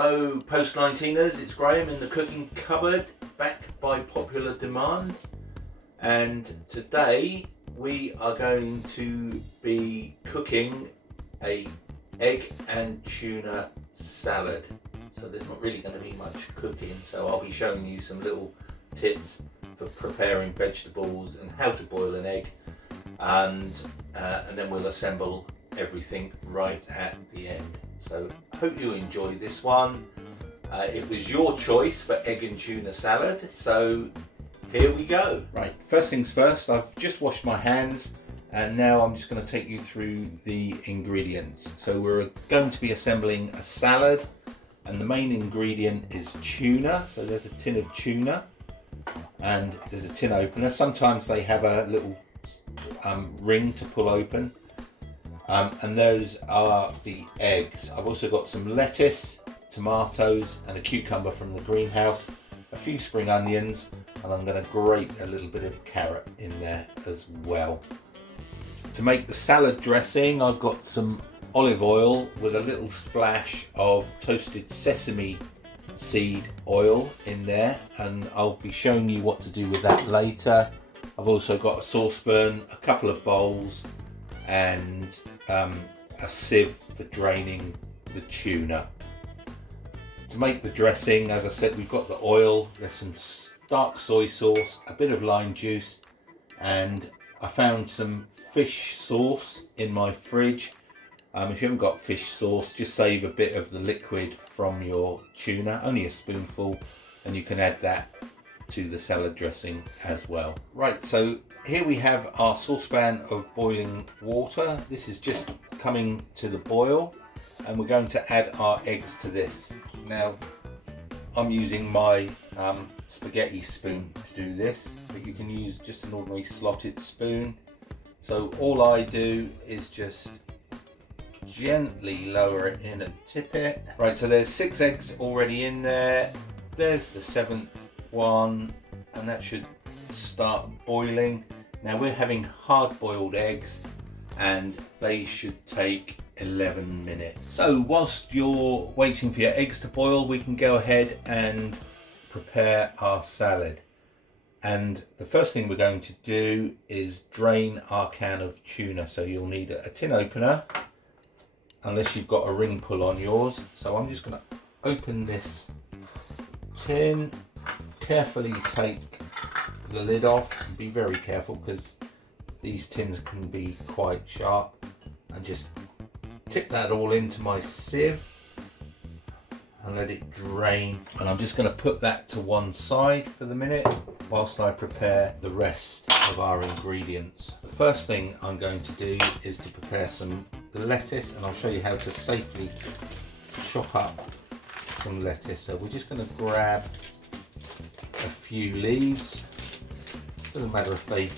Hello post-19ers, it's Graham in the cooking cupboard, back by popular demand, and today we are going to be cooking a egg and tuna salad. So there's not really going to be much cooking, so I'll be showing you some little tips for preparing vegetables and how to boil an egg, and then we'll assemble everything right at the end. So I hope you enjoy this one. It was your choice for egg and tuna salad, so here we go. Right, first things first, I've just washed my hands and now I'm just going to take you through the ingredients. So we're going to be assembling a salad, and the main ingredient is tuna. So there's a tin of tuna and there's a tin opener. Sometimes they have a little ring to pull open. And those are the eggs. I've also got some lettuce, tomatoes and a cucumber from the greenhouse, a few spring onions, and I'm going to grate a little bit of carrot in there as well. To make the salad dressing, I've got some olive oil with a little splash of toasted sesame seed oil in there, and I'll be showing you what to do with that later. I've also got a saucepan, a couple of bowls, and a sieve for draining the tuna. To make the dressing, as I said, we've got the oil, there's some dark soy sauce, a bit of lime juice, and I found some fish sauce in my fridge. If you haven't got fish sauce, just save a bit of the liquid from your tuna, only a spoonful, and you can add that to the salad dressing as well. Right, so here we have our saucepan of boiling water. This is just coming to the boil, and we're going to add our eggs to this. Now, I'm using my spaghetti spoon to do this, but you can use just an ordinary slotted spoon. So all I do is just gently lower it in and tip it. Right, so there's 6 eggs already in there. There's the 7th one, and that should start boiling. Now we're having hard-boiled eggs and they should take 11 minutes. So whilst you're waiting for your eggs to boil, we can go ahead and prepare our salad. And the first thing we're going to do is drain our can of tuna. So you'll need a tin opener, unless you've got a ring pull on yours. So I'm just going to open this tin, carefully take the lid off, and be very careful because these tins can be quite sharp, and just tip that all into my sieve and let it drain. And I'm just going to put that to one side for the minute whilst I prepare the rest of our ingredients. The first thing I'm going to do is to prepare some lettuce, and I'll show you how to safely chop up some lettuce. So we're just going to grab a few leaves, doesn't matter if they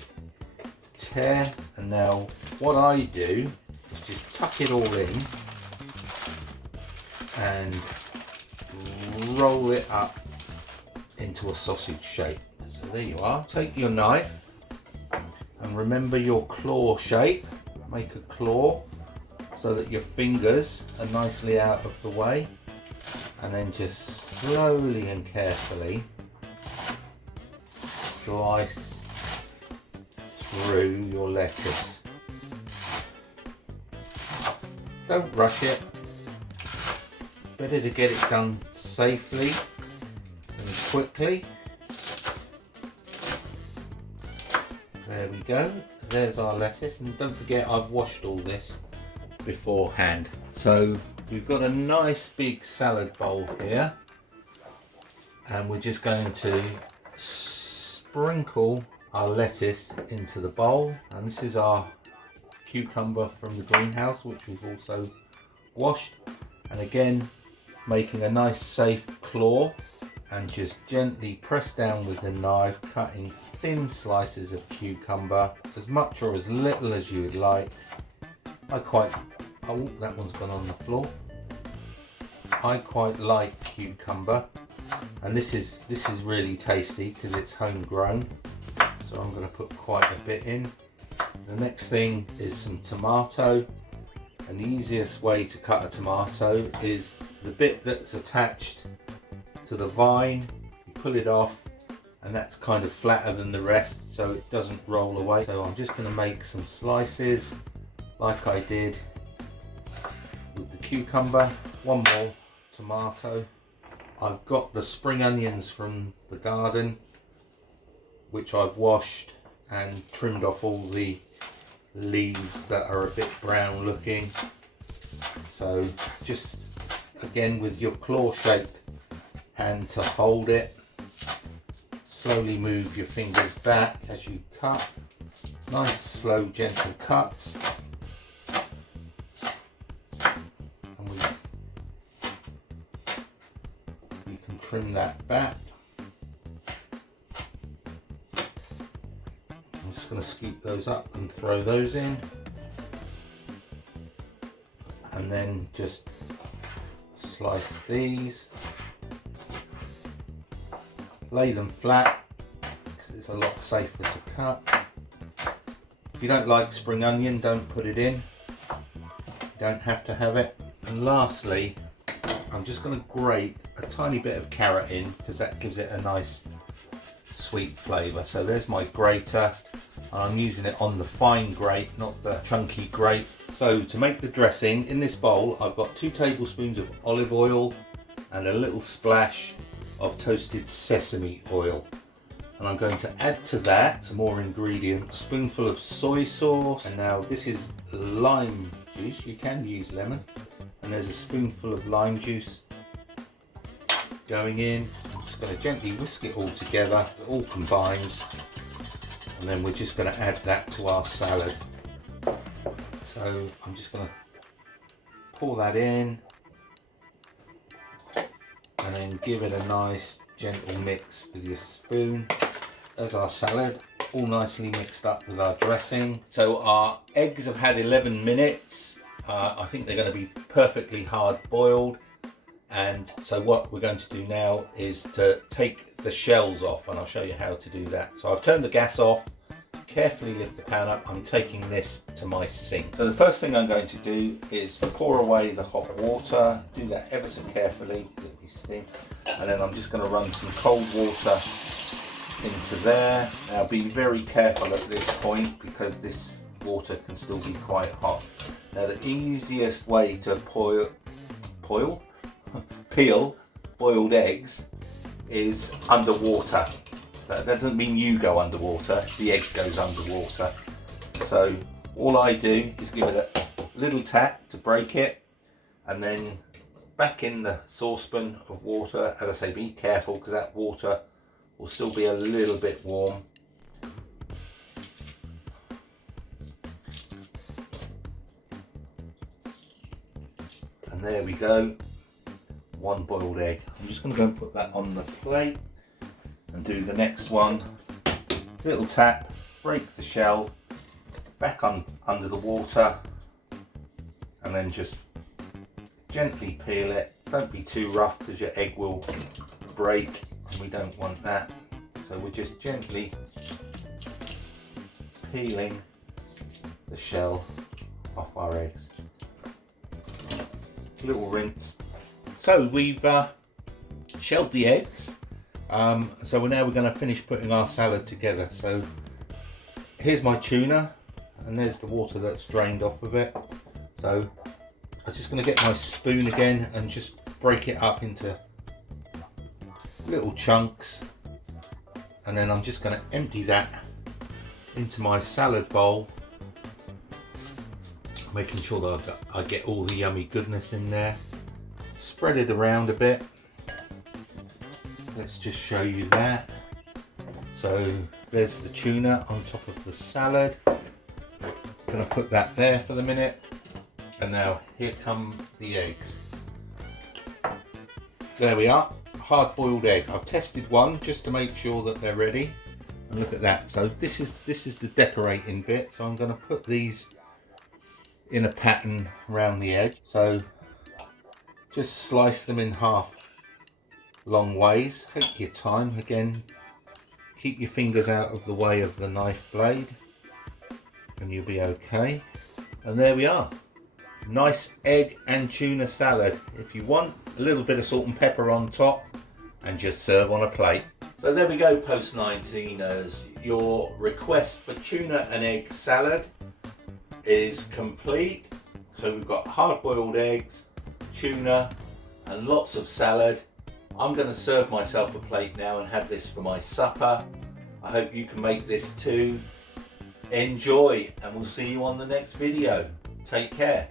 tear, and now what I do is just tuck it all in and roll it up into a sausage shape. So there you are. Take your knife and remember your claw shape. Make a claw so that your fingers are nicely out of the way, and then just slowly and carefully slice through your lettuce. Don't rush it. Better to get it done safely and quickly. There we go. There's our lettuce, and don't forget I've washed all this beforehand. So we've got a nice big salad bowl here, and we're just going to sprinkle our lettuce into the bowl. And this is our cucumber from the greenhouse, which we've also washed, and again making a nice safe claw, and just gently press down with the knife, cutting thin slices of cucumber, as much or as little as you would like. Oh, that one's gone on the floor. I quite like cucumber, and this is really tasty because it's homegrown, so I'm going to put quite a bit in. The next thing is some tomato, and the easiest way to cut a tomato is the bit that's attached to the vine, you pull it off, and that's kind of flatter than the rest so it doesn't roll away. So I'm just going to make some slices like I did with the cucumber. One more tomato. I've got the spring onions from the garden, which I've washed and trimmed off all the leaves that are a bit brown looking. So just again with your claw shaped hand to hold it, slowly move your fingers back as you cut. Nice slow gentle cuts. And you can trim that back. I'm just going to scoop those up and throw those in, and then just slice these, lay them flat because it's a lot safer to cut. If you don't like spring onion, don't put it in, you don't have to have it. And lastly, I'm just going to grate a tiny bit of carrot in because that gives it a nice sweet flavour. So there's my grater. I'm using it on the fine grate, not the chunky grate. So to make the dressing, in this bowl I've got 2 tablespoons of olive oil and a little splash of toasted sesame oil. And I'm going to add to that some more ingredients. A spoonful of soy sauce, and now this is lime juice, you can use lemon, and there's a spoonful of lime juice going in. I'm just going to gently whisk it all together, it all combines, and then we're just going to add that to our salad. So I'm just going to pour that in and then give it a nice gentle mix with your spoon. There's our salad all nicely mixed up with our dressing. So our eggs have had 11 minutes. I think they're going to be perfectly hard boiled. And so what we're going to do now is to take the shells off, and I'll show you how to do that. So I've turned the gas off, carefully lift the pan up. I'm taking this to my sink. So the first thing I'm going to do is pour away the hot water. Do that ever so carefully, let me steam. And then I'm just going to run some cold water into there. Now be very careful at this point because this water can still be quite hot. Now the easiest way to peel boiled eggs is underwater. That doesn't mean you go underwater, the egg goes underwater. So all I do is give it a little tap to break it, and then back in the saucepan of water. As I say, be careful because that water will still be a little bit warm. And there we go, one boiled egg. I'm just going to go and put that on the plate and do the next one. Little tap, break the shell, back under the water, and then just gently peel it. Don't be too rough because your egg will break, and we don't want that. So we're just gently peeling the shell off our eggs. Little rinse. So we've shelled the eggs. So we're going to finish putting our salad together. So here's my tuna, and there's the water that's drained off of it. So I'm just going to get my spoon again and just break it up into little chunks, and then I'm just going to empty that into my salad bowl, making sure that I get all the yummy goodness in there. Spread it around a bit. Let's just show you that. So there's the tuna on top of the salad. Gonna put that there for the minute, and now here come the eggs. There we are, hard-boiled egg. I've tested one just to make sure that they're ready, and look at that. So this is the decorating bit. So I'm going to put these in a pattern around the edge. So just slice them in half long ways. Take your time. Again, keep your fingers out of the way of the knife blade and you'll be okay. And there we are. nice egg and tuna salad. If you want, a little bit of salt and pepper on top, and just serve on a plate. So there we go, post-19ers. Your request for tuna and egg salad is complete. So we've got hard-boiled eggs, tuna, and lots of salad. I'm going to serve myself a plate now and have this for my supper. I hope you can make this too. Enjoy, and we'll see you on the next video. Take care.